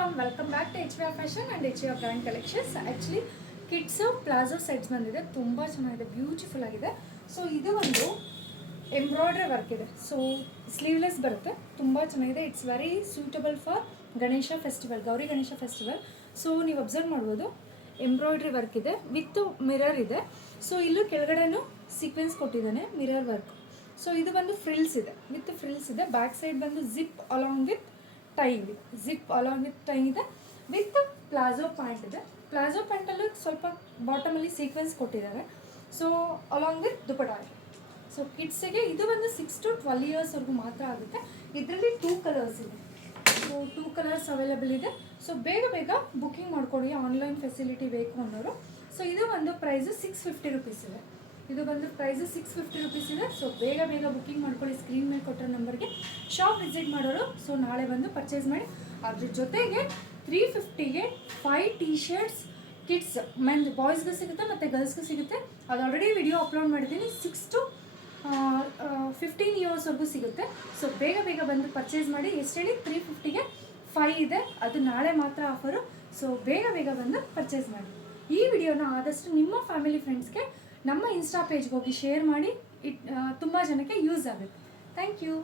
Form welcome back to HVR fashion and HVR brand collections. Actually kids palazzo sets ಬಂದಿದೆ, ತುಂಬ ಚೆನ್ನಾಗಿದೆ, beautiful ಆಗಿದೆ. So ಇದು ಒಂದು ಎಂಬ್ರಾಯ್ಡ್ರಿ ವರ್ಕ್ ಇದೆ, ಸೊ ಸ್ಲೀವ್ಲೆಸ್ ಬರುತ್ತೆ, ತುಂಬ ಚೆನ್ನಾಗಿದೆ. It's very suitable for Ganesha festival, Gauri Ganesha festival. So ನೀವು ಅಬ್ಸರ್ವ್ ಮಾಡ್ಬೋದು, ಎಂಬ್ರಾಯ್ಡ್ರಿ ವರ್ಕ್ ಇದೆ ವಿತ್ ಮಿರರ್ ಇದೆ. ಸೊ ಇಲ್ಲೂ ಕೆಳಗಡೆನೂ ಸೀಕ್ವೆನ್ಸ್ ಕೊಟ್ಟಿದ್ದಾನೆ, ಮಿರರ್ ವರ್ಕ್. ಸೊ ಇದು ಬಂದು ಫ್ರಿಲ್ಸ್ ಇದೆ, ವಿತ್ ಫ್ರಿಲ್ಸ್ ಇದೆ. ಬ್ಯಾಕ್ ಸೈಡ್ ಬಂದು ಜಿಪ್ ಅಲಾಂಗ್ ವಿತ್ ಟೈ ಇದೆ, ಜಿಪ್ ಅಲಾಂಗ್ ವಿತ್ ಟೈ ಇದೆ, ವಿತ್ ಪ್ಲಾಜೋ ಪ್ಯಾಂಟ್ ಇದೆ. ಪ್ಲಾಜೋ ಪ್ಯಾಂಟಲ್ಲೂ ಸ್ವಲ್ಪ ಬಾಟಮಲ್ಲಿ ಸೀಕ್ವೆನ್ಸ್ ಕೊಟ್ಟಿದ್ದಾರೆ. ಸೊ ಅಲಾಂಗ್ ವಿತ್ ದುಪಟ್ಟ ಇದೆ. ಸೊ ಕಿಡ್ಸಿಗೆ ಇದು ಒಂದು 6 to 12 ಇಯರ್ಸ್ವರೆಗೂ ಮಾತ್ರ ಆಗುತ್ತೆ. ಇದರಲ್ಲಿ 2 ಕಲರ್ಸ್ ಇದೆ. ಸೊ 2 ಕಲರ್ಸ್ ಅವೈಲೇಬಲ್ ಇದೆ. ಸೊ ಬೇಗ ಬೇಗ ಬುಕ್ಕಿಂಗ್ ಮಾಡ್ಕೊಳ್ಳಿ, ಆನ್ಲೈನ್ ಫೆಸಿಲಿಟಿ ಬೇಕು ಅನ್ನೋರು. ಸೊ ಇದು ಒಂದು ಪ್ರೈಸು 650 ರುಪೀಸ್ ಇದೆ. ಇದು ಬಂದು ಪ್ರೈಸು 650 ರುಪೀಸ್ ಇದೆ. ಸೊ ಬೇಗ ಬೇಗ ಬುಕ್ಕಿಂಗ್ ಮಾಡ್ಕೊಳ್ಳಿ, ಸ್ಕ್ರೀನ್ ಮೇಲೆ ಕೊಟ್ಟಿರೋ ನಂಬರ್ಗೆ. ಶಾಪ್ ವಿಸಿಟ್ ಮಾಡೋರು ಸೊ ನಾಳೆ ಬಂದು ಪರ್ಚೇಸ್ ಮಾಡಿ. ಅದ್ರ ಜೊತೆಗೆ 350ಗೆ 5 ಟೀ ಶರ್ಟ್ಸ್ ಕಿಡ್ಸ್ ಮೆನ್ ಬಾಯ್ಸ್ಗೂ ಸಿಗುತ್ತೆ ಮತ್ತು ಗರ್ಲ್ಸ್ಗೂ ಸಿಗುತ್ತೆ. ಅದು ಆಲ್ರೆಡಿ ವಿಡಿಯೋ ಅಪ್ಲೋಡ್ ಮಾಡಿದ್ದೀನಿ. 6 to 15 ಇಯರ್ಸ್ವರೆಗೂ ಸಿಗುತ್ತೆ. ಸೊ ಬೇಗ ಬೇಗ ಬಂದು ಪರ್ಚೇಸ್ ಮಾಡಿ. ಎಷ್ಟು ಹೇಳಿ 350ಗೆ 5 ಇದೆ, ಅದು ನಾಳೆ ಮಾತ್ರ ಆಫರು. ಸೊ ಬೇಗ ಬೇಗ ಬಂದು ಪರ್ಚೇಸ್ ಮಾಡಿ. ಈ ವಿಡಿಯೋನ ಆದಷ್ಟು ನಿಮ್ಮ ಫ್ಯಾಮಿಲಿ ಫ್ರೆಂಡ್ಸ್ಗೆ ನಮ್ಮ ಇನ್ಸ್ಟಾ ಪೇಜ್ಗೆ ಹೋಗಿ ಶೇರ್ ಮಾಡಿ. ತುಂಬ ಜನಕ್ಕೆ ಯೂಸ್ ಆಗುತ್ತೆ. Thank you.